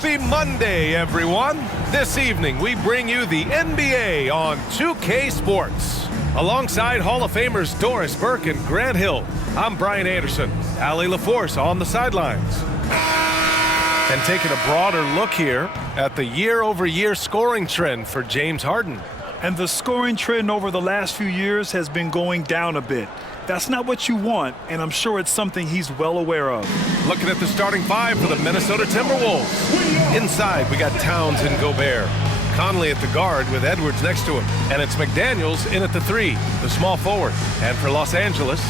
Happy Monday, everyone. This evening, we bring you the NBA on 2K Sports. Alongside Hall of Famers Doris Burke and Grant Hill, I'm Brian Anderson. Allie LaForce on the sidelines. And taking a broader look here at the year-over-year scoring trend for James Harden. And the scoring trend over the last few years has been going down a bit. That's not what you want, and I'm sure it's something he's well aware of. Looking at the starting five for the Minnesota Timberwolves. Inside, we got Towns and Gobert. Conley at the guard with Edwards next to him. And it's McDaniels in at the three, the small forward. And for Los Angeles,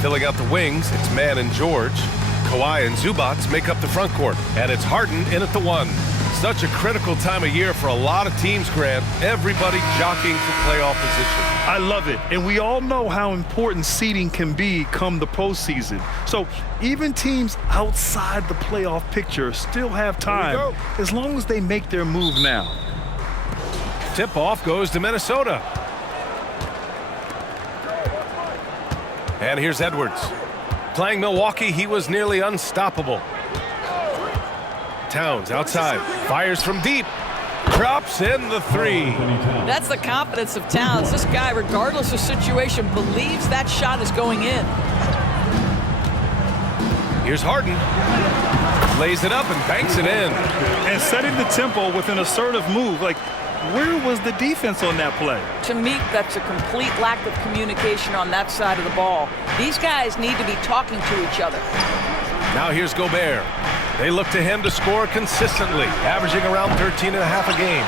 filling out the wings, it's Mann and George. Kawhi and Zubats make up the front court. And it's Harden in at the one. Such a critical time of year for a lot of teams, Grant. Everybody jockeying for playoff position. I love it, and we all know how important seeding can be come the postseason. So even teams outside the playoff picture still have time as long as they make their move now. Tip-off goes to Minnesota. And here's Edwards. Playing Milwaukee, he was nearly unstoppable. Towns outside, fires from deep, drops in the three. That's the confidence of Towns. This guy, regardless of situation, believes that shot is going in. Here's Harden. Lays it up and banks it in. And setting the tempo with an assertive move. Like, where was the defense on that play? To me, that's a complete lack of communication on that side of the ball. These guys need to be talking to each other. Now here's Gobert. They look to him to score consistently, averaging around 13 and a half a game.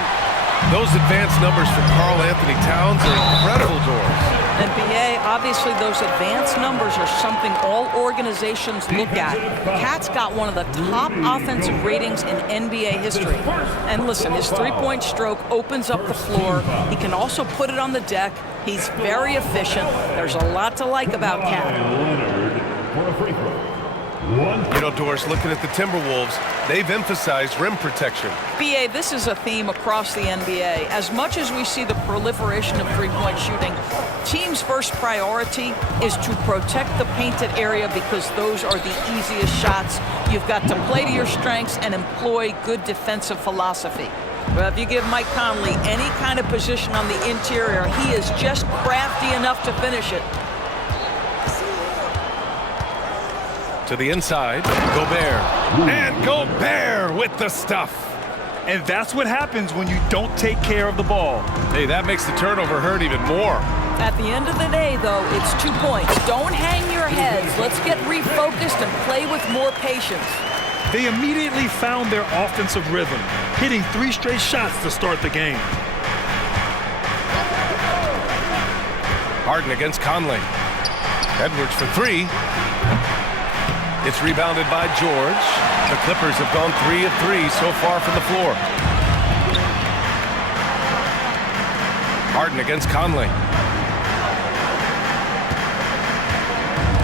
Those advanced numbers from Karl Anthony Towns are incredible, Doris. NBA, obviously those advanced numbers are something all organizations look at. Cat's got one of the top offensive ratings in NBA history. And listen, his three-point stroke opens up the floor. He can also put it on the deck. He's very efficient. There's a lot to like about Cat. You know, Doris, looking at the Timberwolves, they've emphasized rim protection. BA, this is a theme across the NBA. As much as we see the proliferation of three-point shooting, teams' first priority is to protect the painted area because those are the easiest shots. You've got to play to your strengths and employ good defensive philosophy. But if you give Mike Conley any kind of position on the interior, he is just crafty enough to finish it. To the inside, Gobert. And Gobert with the stuff. And that's what happens when you don't take care of the ball. Hey, that makes the turnover hurt even more. At the end of the day, though, it's 2 points. Don't hang your heads. Let's get refocused and play with more patience. They immediately found their offensive rhythm, hitting 3 straight shots to start the game. Harden against Conley. Edwards for 3. It's rebounded by George. The Clippers have gone 3 of 3 so far from the floor. Harden against Conley.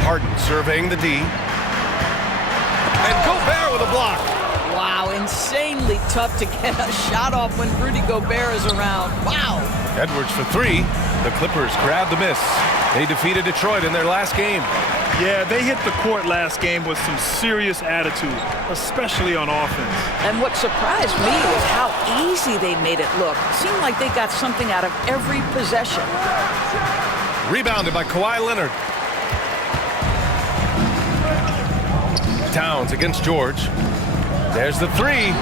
Harden surveying the D. And Gobert with a block. Wow, insanely tough to get a shot off when Rudy Gobert is around. Wow. Edwards for 3. The Clippers grab the miss. They defeated Detroit in their last game. Yeah, they hit the court last game with some serious attitude, especially on offense. And what surprised me was how easy they made it look. It seemed like they got something out of every possession. Rebounded by Kawhi Leonard. Towns against George. There's the 3.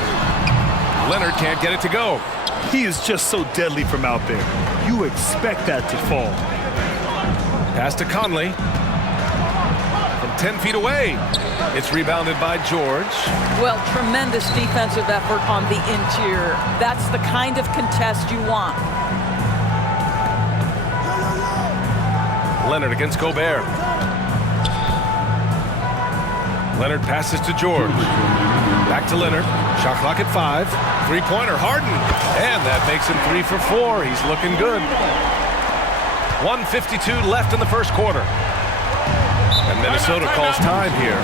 Leonard can't get it to go. He is just so deadly from out there. You expect that to fall. Pass to Conley. From 10 feet away. It's rebounded by George. Well, tremendous defensive effort on the interior. That's the kind of contest you want. Leonard against Gobert. Leonard passes to George. Back to Leonard. Shot clock at 5. Three-pointer, Harden. And that makes him 3 for 4. He's looking good. 1:52 left in the first quarter. And Minnesota calls time here.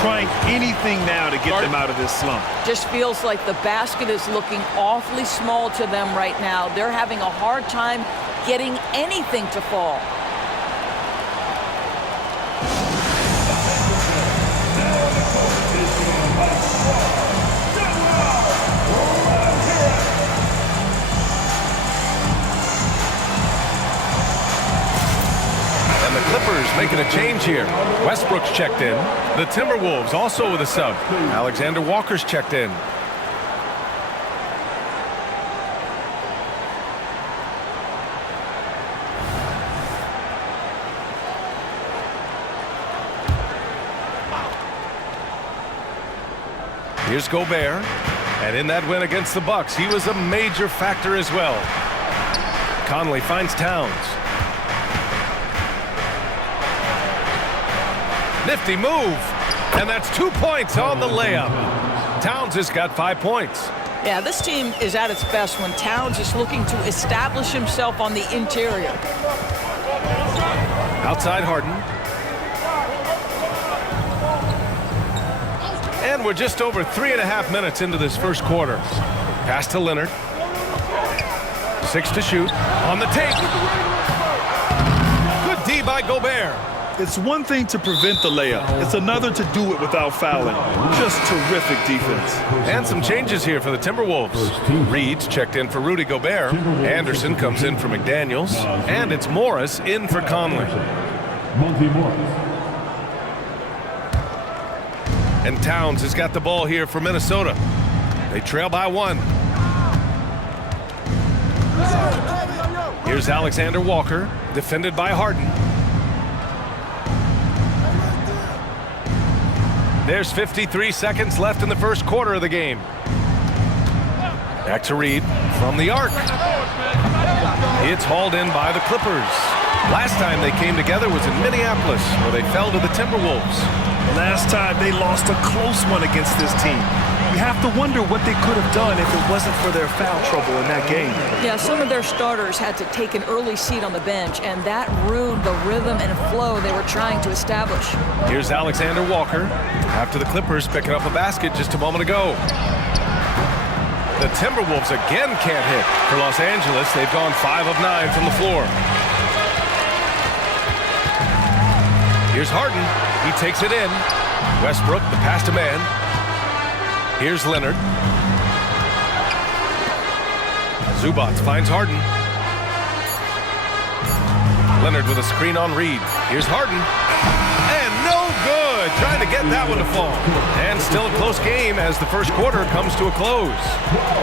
Trying anything now to get them out of this slump. Just feels like the basket is looking awfully small to them right now. They're having a hard time getting anything to fall. making a change here. Westbrook's checked in. The Timberwolves also with a sub. Alexander Walker's checked in. Here's Gobert, and in that win against the Bucks, he was a major factor as well. Conley finds Towns. Nifty move, and that's 2 points on the layup. Towns has got 5 points. Yeah, this team is at its best when Towns is looking to establish himself on the interior. Outside Harden. And we're just over 3.5 minutes into this first quarter. Pass to Leonard. 6 to shoot. On the take. Good D by Gobert. It's one thing to prevent the layup. It's another to do it without fouling. Just terrific defense. And some changes here for the Timberwolves. Reed's checked in for Rudy Gobert. Anderson comes in for McDaniels. And it's Morris in for Conley. And Towns has got the ball here for Minnesota. They trail by 1. Here's Alexander Walker, defended by Harden. There's 53 seconds left in the first quarter of the game. Back to Reed from the arc. It's hauled in by the Clippers. Last time they came together was in Minneapolis, where they fell to the Timberwolves. Last time they lost a close one against this team. You have to wonder what they could have done if it wasn't for their foul trouble in that game. Yeah, some of their starters had to take an early seat on the bench, and that ruined the rhythm and flow they were trying to establish. Here's Alexander Walker after the Clippers picking up a basket just a moment ago. The Timberwolves again can't hit. For Los Angeles, they've gone 5 of 9 from the floor. Here's Harden. He takes it in. Westbrook, the pass to man. Here's Leonard. Zubac finds Harden. Leonard with a screen on Reed. Here's Harden. And no good. Trying to get that one to fall. And still a close game as the first quarter comes to a close.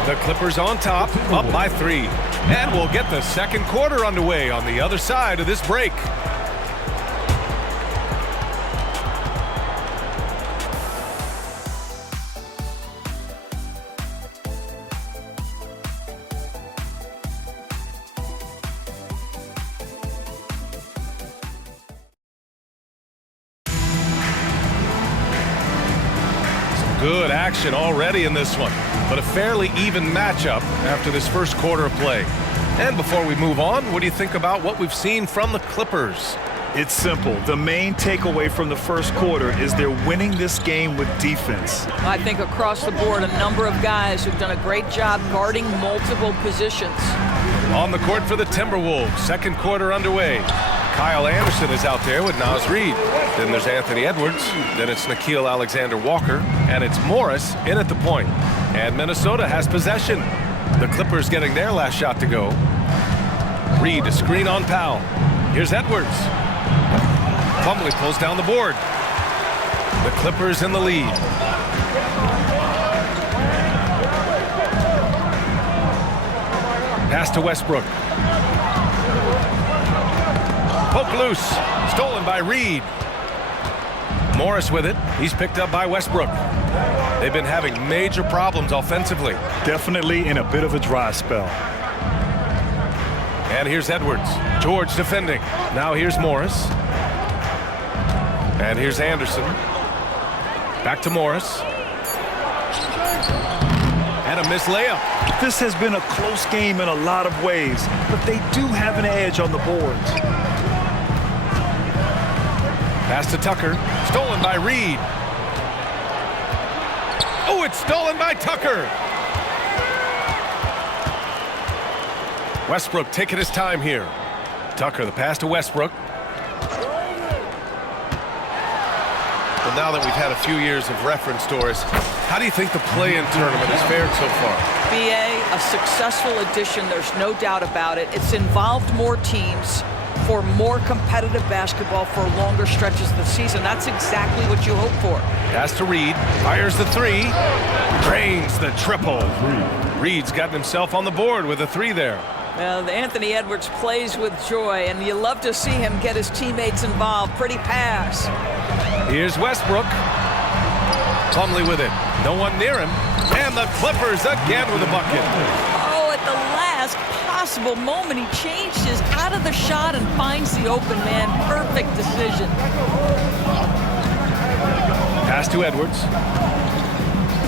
The Clippers on top, up by 3. And we'll get the second quarter underway on the other side of this break. Good action already in this one, but a fairly even matchup after this first quarter of play. And before we move on, what do you think about what we've seen from the Clippers? It's simple. The main takeaway from the first quarter is they're winning this game with defense. I think across the board, a number of guys who've done a great job guarding multiple positions. On the court for the Timberwolves, second quarter underway. Kyle Anderson is out there with Naz Reid. Then there's Anthony Edwards. Then it's Nickeil Alexander-Walker. And it's Morris in at the point. And Minnesota has possession. The Clippers getting their last shot to go. Reed, a screen on Powell. Here's Edwards. Plumlee pulls down the board. The Clippers in the lead. Pass to Westbrook. Poke loose. Stolen by Reed. Morris with it. He's picked up by Westbrook. They've been having major problems offensively. Definitely in a bit of a dry spell. And here's Edwards. George defending. Now here's Morris. And here's Anderson. Back to Morris. And a missed layup. This has been a close game in a lot of ways, but they do have an edge on the boards. Pass to Tucker. Stolen by Reed. Oh, it's stolen by Tucker. Westbrook taking his time here. Tucker, the pass to Westbrook. Well, now that we've had a few years of reference, Doris, how do you think the play-in tournament has fared so far? BA, a successful addition, there's no doubt about it. It's involved more teams, for more competitive basketball for longer stretches of the season. That's exactly what you hope for. Pass to Reed, fires the three, drains the triple. Reed's gotten himself on the board with a three there. Well, Anthony Edwards plays with joy, and you love to see him get his teammates involved. Pretty pass. Here's Westbrook. Plumlee with it. No one near him. And the Clippers again with a bucket. Oh, at the last possible moment, he changes out of the shot and finds the open man. Perfect decision. Pass to Edwards.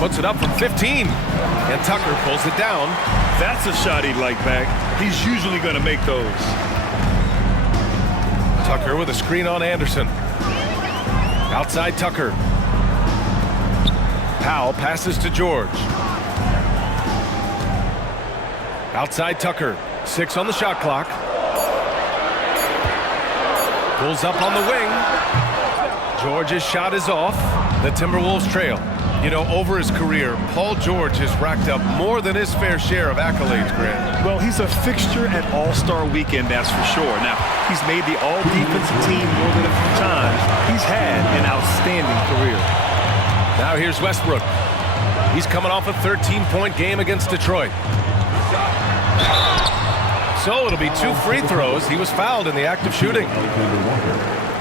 Puts it up from 15. And Tucker pulls it down. That's a shot he'd like back. He's usually going to make those. Tucker with a screen on Anderson. Outside Tucker. Powell passes to George. Outside Tucker. 6 on the shot clock. Pulls up on the wing. George's shot is off. The Timberwolves trail. You know, over his career, Paul George has racked up more than his fair share of accolades, Grant. Well, he's a fixture at All-Star Weekend, that's for sure. Now, he's made the All-Defensive Team more than a few times. He's had an outstanding career. Now here's Westbrook. He's coming off a 13-point game against Detroit. So it'll be 2 free throws. He was fouled in the act of shooting.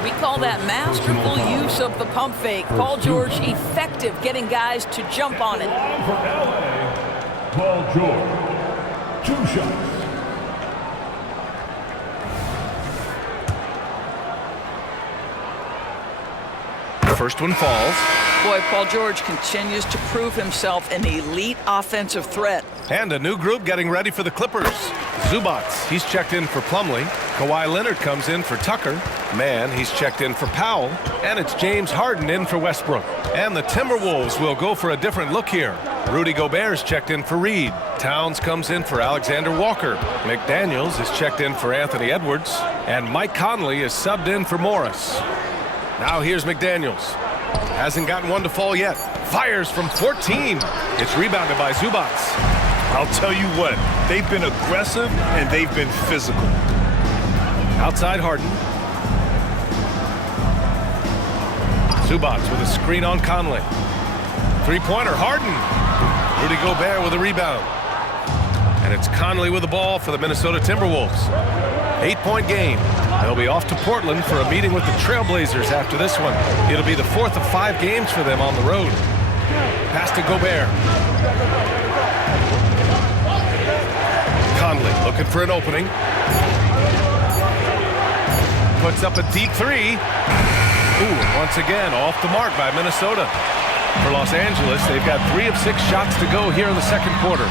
We call that masterful use of the pump fake. Paul George effective getting guys to jump on it. Paul George, 2 shots. First one falls. Boy, Paul George continues to prove himself an elite offensive threat. And a new group getting ready for the Clippers. Zubac, he's checked in for Plumlee. Kawhi Leonard comes in for Tucker. Mann, he's checked in for Powell. And it's James Harden in for Westbrook. And the Timberwolves will go for a different look here. Rudy Gobert's checked in for Reed. Towns comes in for Alexander Walker. McDaniels is checked in for Anthony Edwards. And Mike Conley is subbed in for Morris. Now here's McDaniels. Hasn't gotten one to fall yet. Fires from 14. It's rebounded by Zubac. I'll tell you what, they've been aggressive and they've been physical. Outside Harden. Zubac with a screen on Conley. Three-pointer, Harden. Rudy Gobert with a rebound. And it's Conley with the ball for the Minnesota Timberwolves. 8-point game. They'll be off to Portland for a meeting with the Trailblazers after this one. It'll be the 4th of 5 games for them on the road. Pass to Gobert. Conley looking for an opening. Puts up a deep 3. Ooh, and once again off the mark by Minnesota. For Los Angeles, they've got 3 of 6 shots to go here in the second quarter.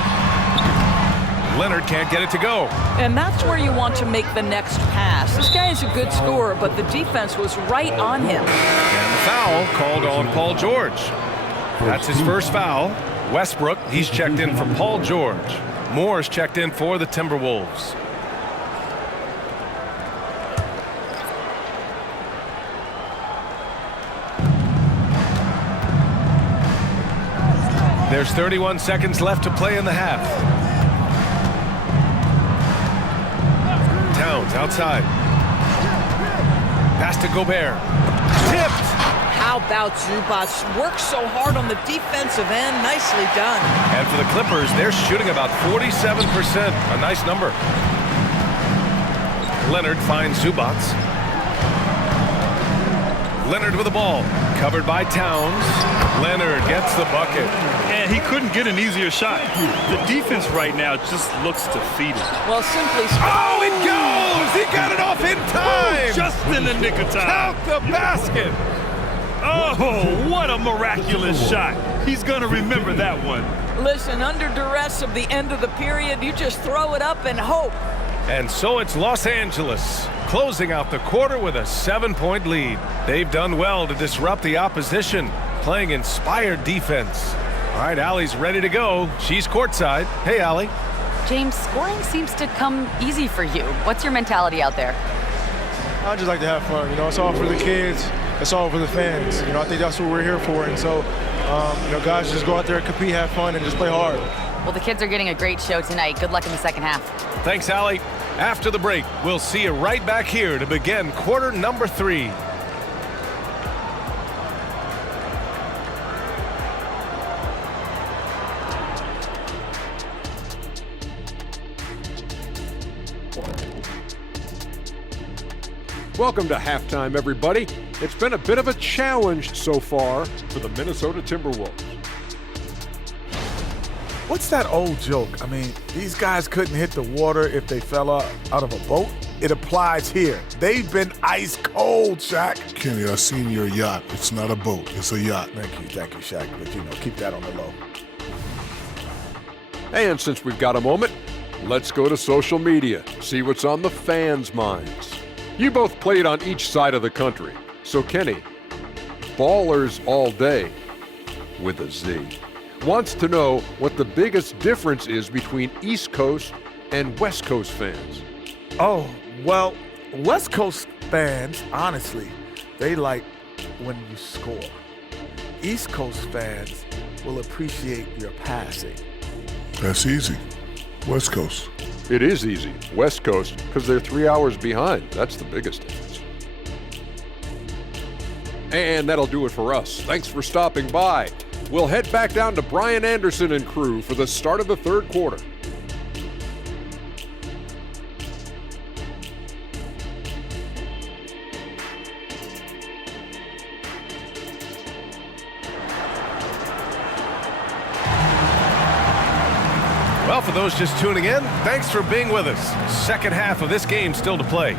Leonard can't get it to go. And that's where you want to make the next pass. This guy is a good scorer, but the defense was right on him. And the foul called on Paul George. That's his first foul. Westbrook, he's checked in for Paul George. Moore's checked in for the Timberwolves. There's 31 seconds left to play in the half. Towns outside. Pass to Gobert. Tipped. How about Zubac? Works so hard on the defensive end. Nicely done. And for the Clippers, they're shooting about 47%. A nice number. Leonard finds Zubac. Leonard with the ball. Covered by Towns. Leonard gets the bucket. And he couldn't get an easier shot. The defense right now just looks defeated. Well, simply... Oh, it goes! He got it off in time! Just in the nick of time. Count the basket! Oh, what a miraculous shot. He's going to remember that one. Listen, under duress of the end of the period, you just throw it up and hope. And so it's Los Angeles, closing out the quarter with a 7-point lead. They've done well to disrupt the opposition, playing inspired defense. All right, Allie's ready to go. She's courtside. Hey, Allie. James, scoring seems to come easy for you. What's your mentality out there? I just like to have fun. You know, it's all for the kids. It's all for the fans. You know, I think that's what we're here for. And so, you know, guys, just go out there, compete, have fun, and just play hard. Well, the kids are getting a great show tonight. Good luck in the second half. Thanks, Allie. After the break, we'll see you right back here to begin quarter number 3. Welcome to halftime, everybody. It's been a bit of a challenge so far for the Minnesota Timberwolves. What's that old joke? I mean, these guys couldn't hit the water if they fell out of a boat. It applies here. They've been ice cold, Shaq. Kenny, I've seen your yacht. It's not a boat, it's a yacht. Thank you, Shaq. But, keep that on the low. And since we've got a moment, let's go to social media, see what's on the fans' minds. You both played on each side of the country. So Kenny, Ballers All Day, with a Z, wants to know what the biggest difference is between East Coast and West Coast fans. Oh, well, West Coast fans, honestly, they like when you score. East Coast fans will appreciate your passing. That's easy. West Coast. It is easy. West Coast, because they're 3 hours behind. That's the biggest difference. And that'll do it for us. Thanks for stopping by. We'll head back down to Brian Anderson and crew for the start of the third quarter. Well, for those just tuning in, thanks for being with us. Second half of this game still to play.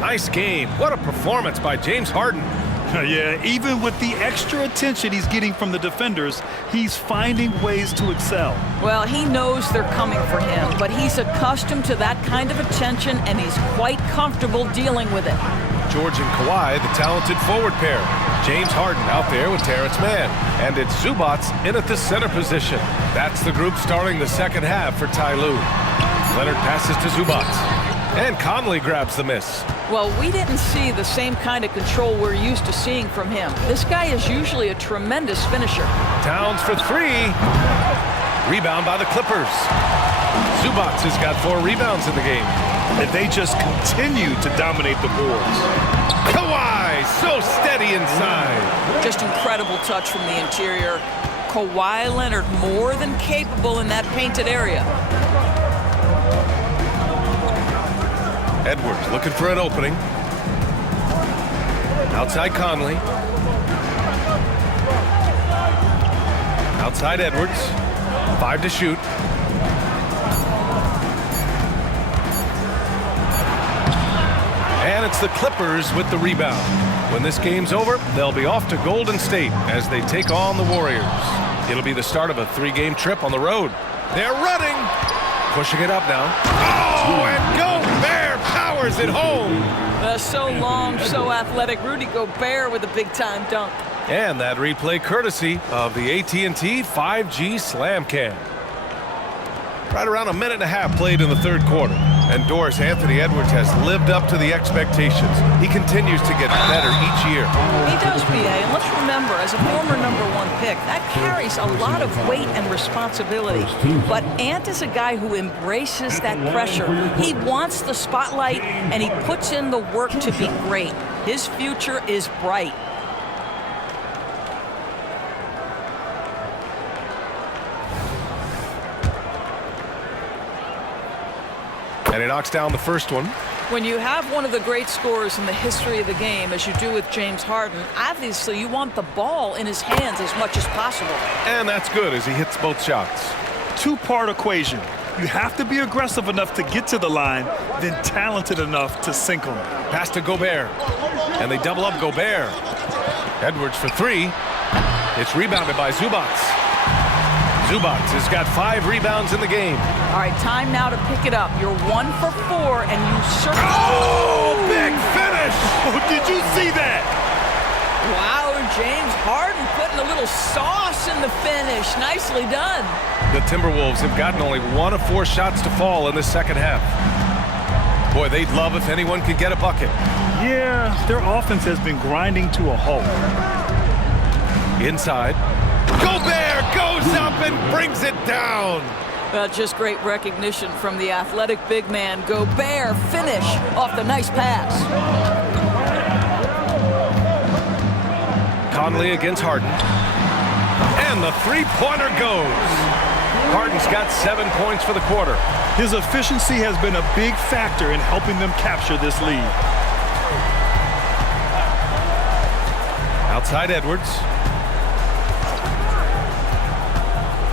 Nice game. What a performance by James Harden. Yeah, even with the extra attention he's getting from the defenders, he's finding ways to excel. Well, he knows they're coming for him, but he's accustomed to that kind of attention, and he's quite comfortable dealing with it. George and Kawhi, the talented forward pair. James Harden out there with Terrence Mann. And it's Zubac in at the center position. That's the group starting the second half for Ty Lue. Leonard passes to Zubac. And Conley grabs the miss. Well, we didn't see the same kind of control we're used to seeing from him. This guy is usually a tremendous finisher. Towns for 3. Rebound by the Clippers. Zubac has got 4 rebounds in the game. And they just continue to dominate the boards. Kawhi, so steady inside. Just incredible touch from the interior. Kawhi Leonard more than capable in that painted area. Edwards looking for an opening. Outside Conley. Outside Edwards. 5 to shoot. And it's the Clippers with the rebound. When this game's over, they'll be off to Golden State as they take on the Warriors. It'll be the start of a 3-game trip on the road. They're running. Pushing it up now. Oh, and Gobert powers it home. So long, so athletic. Rudy Gobert with a big-time dunk. And that replay courtesy of the AT&T 5G Slam Cam. Right around a minute and a half played in the third quarter. And Doris Anthony Edwards has lived up to the expectations. He continues to get better each year. He does, BA. And let's remember, as a former #1 pick, that carries a lot of weight and responsibility. But Ant is a guy who embraces that pressure. He wants the spotlight, and he puts in the work to be great. His future is bright. And he knocks down the first one. When you have one of the great scorers in the history of the game, as you do with James Harden, obviously you want the ball in his hands as much as possible. And that's good as he hits both shots. Two-part equation. You have to be aggressive enough to get to the line, then talented enough to sink them. Pass to Gobert. And they double up Gobert. Edwards for 3. It's rebounded by Zubac. Zubac has got 5 rebounds in the game. All right, time now to pick it up. You're 1 for 4, and you certainly... Oh, big finish! Oh, did you see that? Wow, James Harden putting a little sauce in the finish. Nicely done. The Timberwolves have gotten only 1 of 4 shots to fall in the second half. Boy, they'd love if anyone could get a bucket. Yeah, their offense has been grinding to a halt. Inside. Gobert goes up and brings it down. Well, just great recognition from the athletic big man. Gobert finish off the nice pass. Conley against Harden. And the three-pointer goes. Harden's got 7 points for the quarter. His efficiency has been a big factor in helping them capture this lead. Outside Edwards.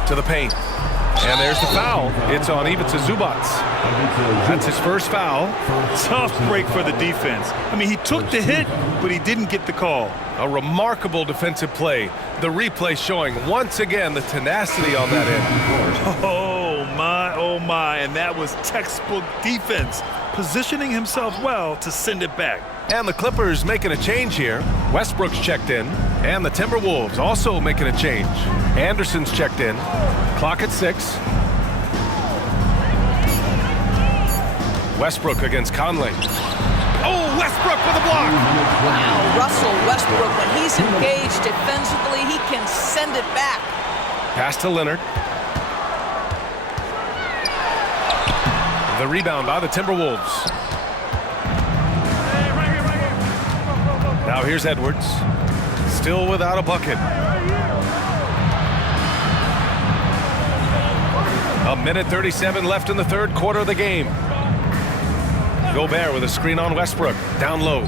To the paint. And there's the foul. It's on Ivica Zubac. That's his first foul. Tough break for the defense. I mean, he took the hit, but he didn't get the call. A remarkable defensive play. The replay showing once again the tenacity on that end. Oh my, and that was textbook defense, positioning himself well to send it back. And the Clippers making a change here. Westbrook's checked in, and the Timberwolves also making a change. Anderson's checked in. Clock at 6. Westbrook against Conley. Oh, Westbrook with a block. Wow, Russell Westbrook, when he's engaged defensively, he can send it back. Pass to Leonard. The rebound by the Timberwolves. Now here's Edwards. Still without a bucket. A minute 37 left in the third quarter of the game. Gobert with a screen on Westbrook. Down low.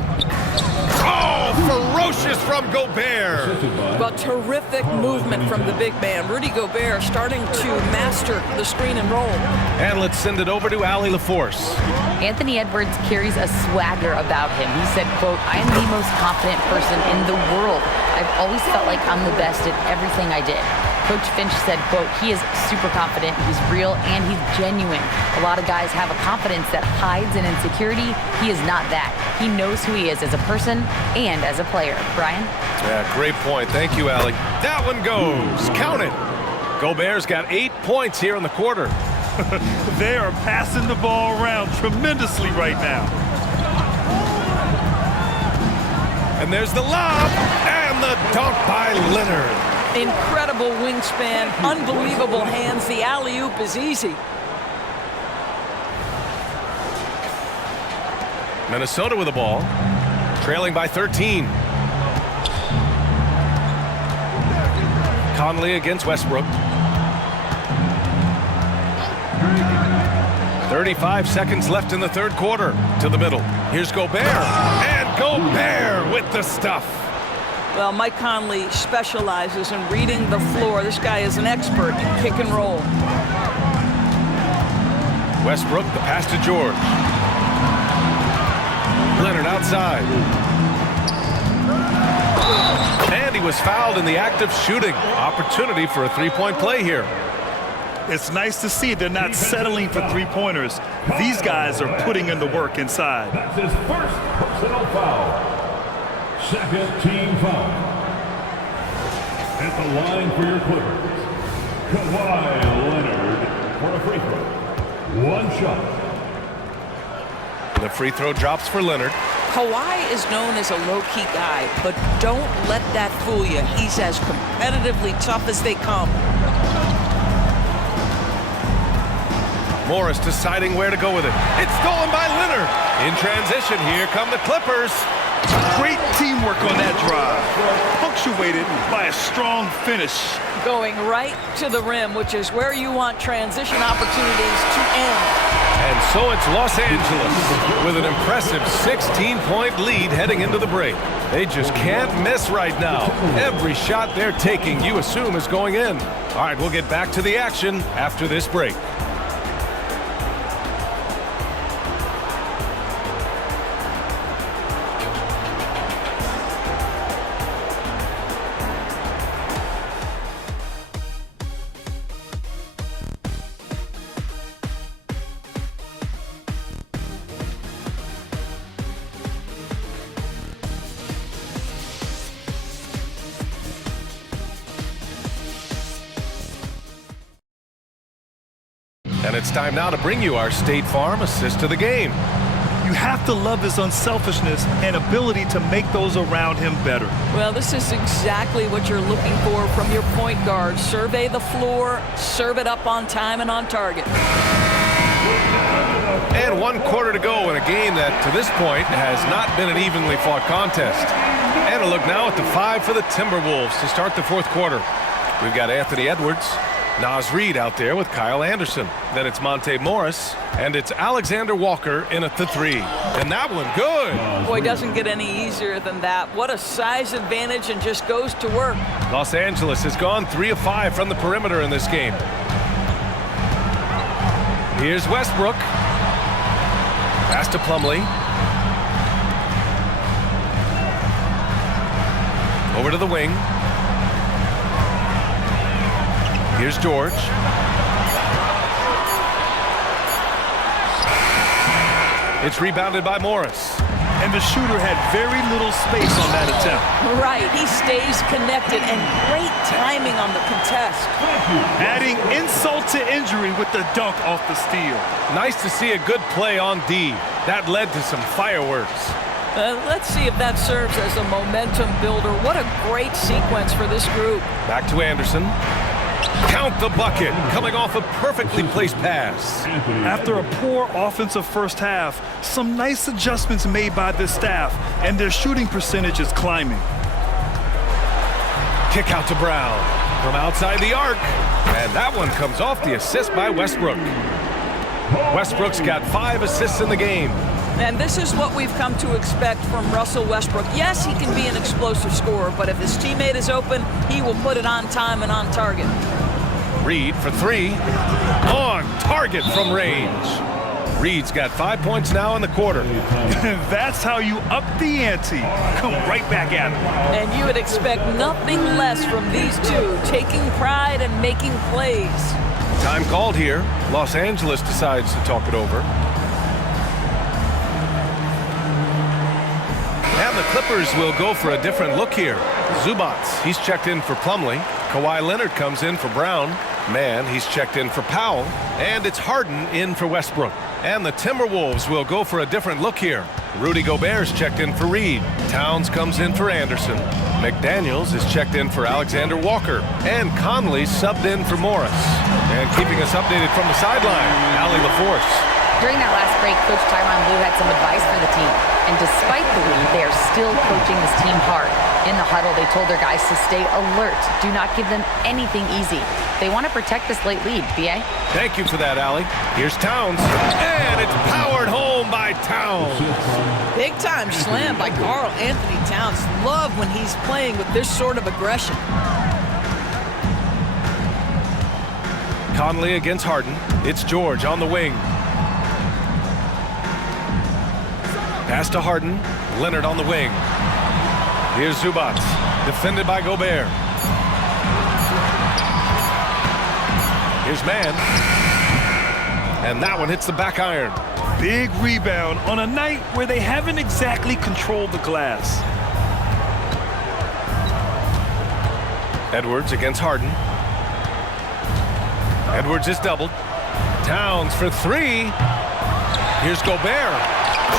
Oh, ferocious from Gobert. Well, terrific movement from the big man. Rudy Gobert starting to master the screen and roll. And let's send it over to Allie LaForce. Anthony Edwards carries a swagger about him. He said, quote, "I am the most confident person in the world. I've always felt like I'm the best at everything I did." Coach Finch said, quote, "He is super confident, he's real, and he's genuine. A lot of guys have a confidence that hides an insecurity. He is not that. He knows who he is as a person and as a player." Brian? Yeah, great point. Thank you, Allie. That one goes. Count it. Gobert's got 8 points here in the quarter. They are passing the ball around tremendously right now. And there's the lob and the dunk by Leonard. Incredible wingspan, unbelievable hands. The alley-oop is easy. Minnesota with the ball, trailing by 13. Conley against Westbrook. 35 seconds left in the third quarter. To the middle. Here's Gobert. And Gobert with the stuff. Well, Mike Conley specializes in reading the floor. This guy is an expert in pick and roll. Westbrook, the pass to George. Leonard outside. And he was fouled in the act of shooting. Opportunity for a three-point play here. It's nice to see they're not settling for three-pointers. These guys are putting in the work inside. That's his first personal foul. Second team foul. At the line for your Clippers, Kawhi Leonard for a free throw. One shot. The free throw drops for Leonard. Kawhi is known as a low-key guy, but don't let that fool you. He's as competitively tough as they come. Morris deciding where to go with it. It's stolen by Leonard. In transition, here come the Clippers. Great teamwork on that drive, punctuated by a strong finish. Going right to the rim, which is where you want transition opportunities to end. And so it's Los Angeles with an impressive 16-point lead heading into the break. They just can't miss right now. Every shot they're taking, you assume, is going in. All right, we'll get back to the action after this break. And it's time now to bring you our State Farm assist to the game. You have to love his unselfishness and ability to make those around him better. Well, this is exactly what you're looking for from your point guard. Survey the floor, serve it up on time and on target. And 1 quarter to go in a game that, to this point, has not been an evenly fought contest. And a look now at the 5 for the Timberwolves to start the 4th quarter. We've got Anthony Edwards, Naz Reid out there with Kyle Anderson. Then it's Monte Morris, and it's Alexander Walker in at the 3. And that one, good. Boy, doesn't get any easier than that. What a size advantage, and just goes to work. Los Angeles has gone 3 of 5 from the perimeter in this game. Here's Westbrook. Pass to Plumlee. Over to the wing. Here's George. It's rebounded by Morris. And the shooter had very little space on that attempt. Right, he stays connected, and great timing on the contest. Adding insult to injury with the dunk off the steal. Nice to see a good play on D. That led to some fireworks. Let's see if that serves as a momentum builder. What a great sequence for this group. Back to Anderson. Count the bucket, coming off a perfectly placed pass. After a poor offensive first half, some nice adjustments made by this staff, and their shooting percentage is climbing. Kick out to Brown from outside the arc, and that one comes off the assist by Westbrook. Westbrook's got 5 assists in the game. And this is what we've come to expect from Russell Westbrook. Yes, he can be an explosive scorer, but if his teammate is open, he will put it on time and on target. Reid for 3. On target from range. Reid's got 5 points now in the quarter. That's how you up the ante. Come right back at him. And you would expect nothing less from these two, taking pride and making plays. Time called here. Los Angeles decides to talk it over. And the Clippers will go for a different look here. Zubac, he's checked in for Plumlee. Kawhi Leonard comes in for Brown. Mann, he's checked in for Powell. And it's Harden in for Westbrook. And the Timberwolves will go for a different look here. Rudy Gobert's checked in for Reid. Towns comes in for Anderson. McDaniels is checked in for Alexander Walker. And Conley's subbed in for Morris. And keeping us updated from the sideline, Allie LaForce. During that last break, Coach Tyronn Lue had some advice for the team. And despite the lead, they are still coaching this team hard. In the huddle, they told their guys to stay alert. Do not give them anything easy. They want to protect this late lead, B.A. Thank you for that, Allie. Here's Towns. And it's powered home by Towns. Big time slam by Karl Anthony Towns. Love when he's playing with this sort of aggression. Conley against Harden. It's George on the wing. Pass to Harden. Leonard on the wing. Here's Zubac, defended by Gobert. Here's Mann. And that one hits the back iron. Big rebound on a night where they haven't exactly controlled the glass. Edwards against Harden. Edwards is doubled. Towns for 3. Here's Gobert.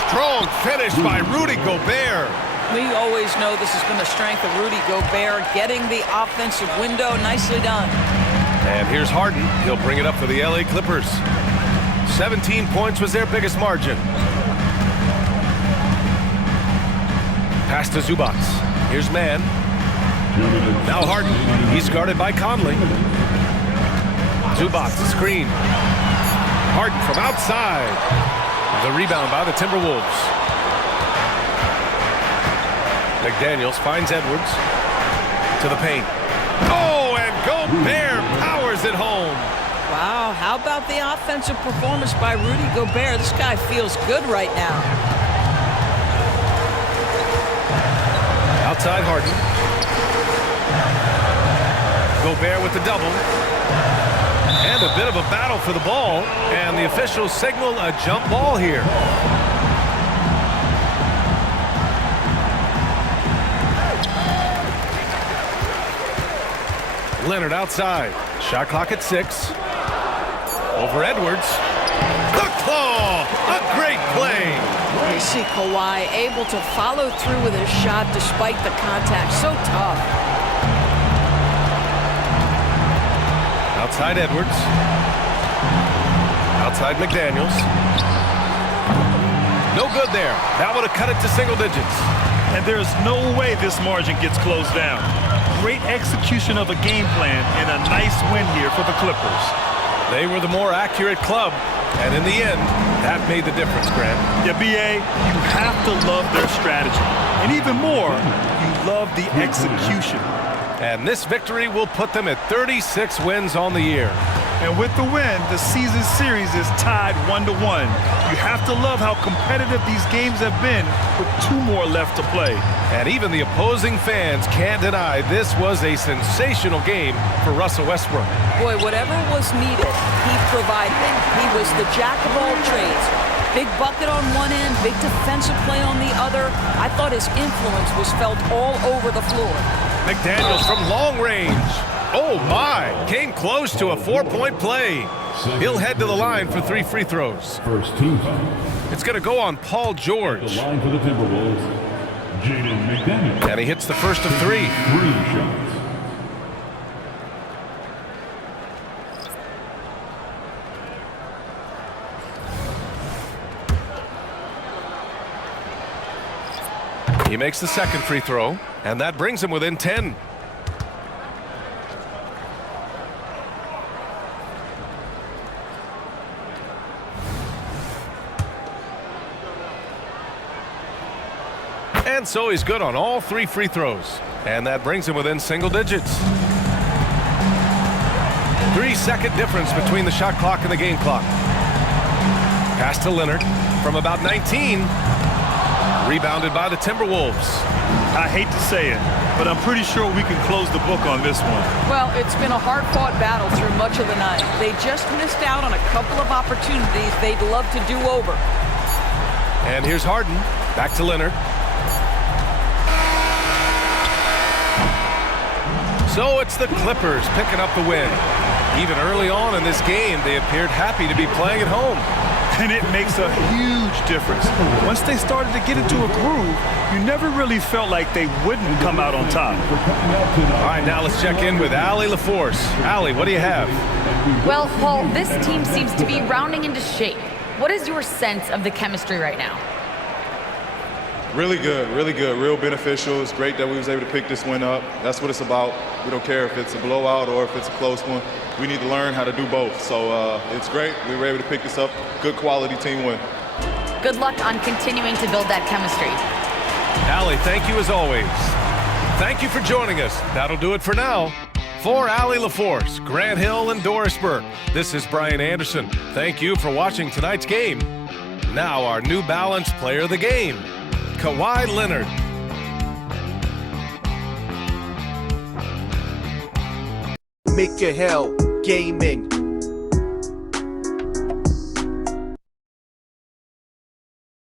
Strong finish by Rudy Gobert. We always know this has been the strength of Rudy Gobert, getting the offensive window. Nicely done. And here's Harden. He'll bring it up for the LA Clippers. 17 points was their biggest margin. Pass to Zubac. Here's Mann. Now Harden. He's guarded by Conley. Zubac, screen. Harden from outside. The rebound by the Timberwolves. McDaniels finds Edwards to the paint. Oh, and Gobert powers it home. Wow, how about the offensive performance by Rudy Gobert? This guy feels good right now. Outside Harden. Gobert with the double. And a bit of a battle for the ball. And the officials signal a jump ball here. Leonard outside. Shot clock at 6. Over Edwards. The claw! A great play! I see Kawhi able to follow through with his shot despite the contact. So tough. Outside Edwards. Outside McDaniels. No good there. That would have cut it to single digits. And there's no way this margin gets closed down. Great execution of a game plan and a nice win here for the Clippers. They were the more accurate club, and in the end, that made the difference, Grant. Yeah, B.A., you have to love their strategy. And even more, you love the execution. And this victory will put them at 36 wins on the year. And with the win, the season series is tied 1-1. You have to love how competitive these games have been with 2 more left to play. And even the opposing fans can't deny this was a sensational game for Russell Westbrook. Boy, whatever was needed, he provided it. He was the jack of all trades. Big bucket on one end, big defensive play on the other. I thought his influence was felt all over the floor. McDaniels from long range. Oh my, came close to a 4-point play. He'll head to the line for 3 free throws. First team foul. It's going to go on Paul George. The line for the Timberwolves, Jaden McDaniels. And he hits the first of 3. 3 shots. He makes the second free throw, and that brings him within 10. And so he's good on all 3 free throws. And that brings him within single digits. 3-second difference between the shot clock and the game clock. Pass to Leonard from about 19. Rebounded by the Timberwolves. I hate to say it, but I'm pretty sure we can close the book on this one. Well, it's been a hard-fought battle through much of the night. They just missed out on a couple of opportunities they'd love to do over. And here's Harden. Back to Leonard. So it's the Clippers picking up the win. Even early on in this game, they appeared happy to be playing at home. And it makes a huge difference. Once they started to get into a groove, you never really felt like they wouldn't come out on top. All right, now let's check in with Allie LaForce. Allie, what do you have? Well, Paul, this team seems to be rounding into shape. What is your sense of the chemistry right now? Really good, real beneficial. It's great that we was able to pick this one up. That's what it's about. We don't care if it's a blowout or if it's a close one. We need to learn how to do both. So it's great. We were able to pick this up. Good quality team win. Good luck on continuing to build that chemistry. Allie, thank you as always. Thank you for joining us. That'll do it for now. For Allie LaForce, Grant Hill, and Doris Burke, this is Brian Anderson. Thank you for watching tonight's game. Now our New Balance player of the game, Kawhi Leonard. Make your hell gaming.